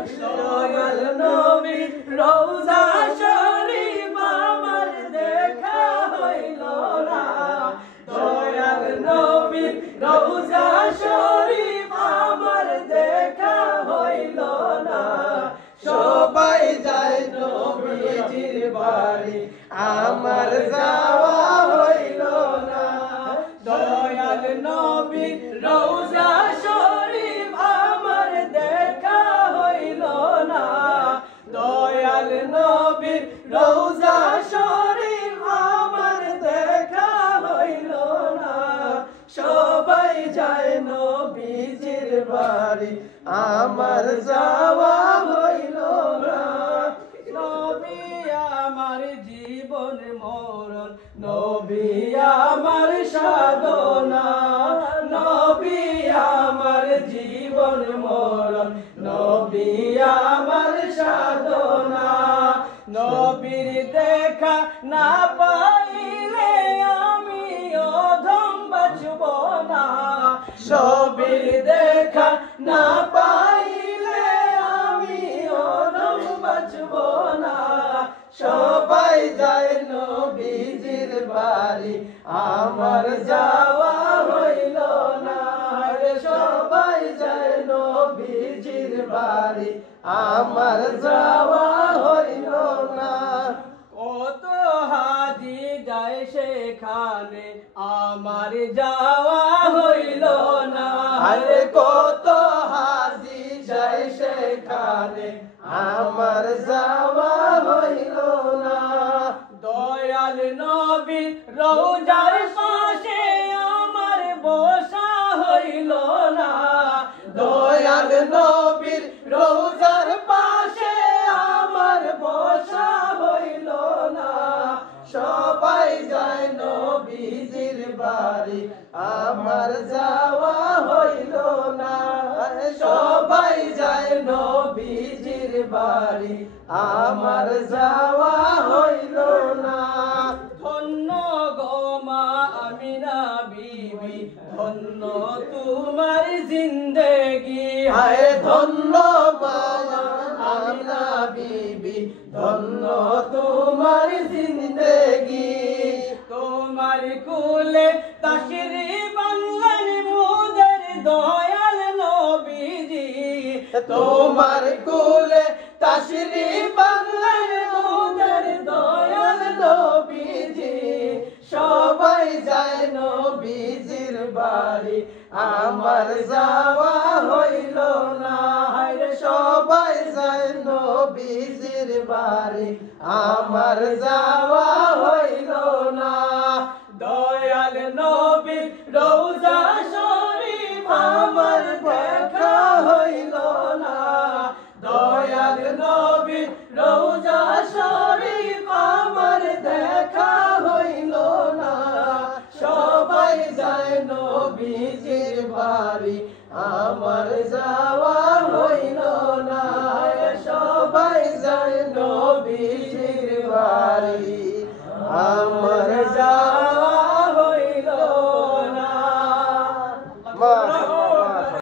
দয়াল নবীর রওজা শরীফ আমার দেখা হইল না দয়াল নবীর রওজা শরীফ আমার দেখা হইল না সবাই যায় নবীজির বাড়ি আমার যাওয়া হইল না দয়াল নবীর রওজা শরীফ আমার দেখা হইল না দয়াল নবীর রওজা শরীফ আমার দেখা হইল না সবাই যায় নবীজির বাড়ি আমার যাওয়া হইল না নবী আমার জীবন মরণ নবী আমার সাধনা নবী আমার জীবন মরণ নবী আমার সাধনা নবীর দেখা না পাইলে আমি অধম বাঁচব না নবীর দেখা না পাইলে আমি অধম বাঁচব না সবাই যায় নবীজির বাড়ি আমার যাওয়া হইল না সবাই যায় নবীজির বাড়ি আমার যাওয়া হইল না কত হাজি যায় সেখানে আমার যাওয়া হইল না আরে কত হাজি যায় সেখানে আমার যাওয়া হইল না দয়াল নবী রওজার পাশে আমার বসা হইল না দয়াল নবীর রওজার পাশে আমার বসা হইল না সবাই যায় নবীজির বাড়ি আমার যাওয়া হইল না সবাই যায় নবীজির বাড়ি আমার যাওয়া হইল না ধন্য গো মা আমিনা বিবি ধন্য তোমার জিন্দেগি হায় ধন্য মা আমিনা বিবি ধন্য তোমার জিন্দেগি তোমার কুলে তাশরীফ আনলেন মোদের দয়াল নবীজি তোমার কুলে তাশরীফ আনলেন মোদের দয়াল নবীজি সবাই যায় নবীজির বাড়ি আমার যাওয়া হইল না সবাই যায় নবীজির বাড়ি আমার যাওয়া হইল না দয়াল নবীর রওজা শরীফ আমার দেখা হইল না দয়াল নবীর রওজা শরীফ আমার দেখা হইল না সবাই যায় নবীজির বাড়ি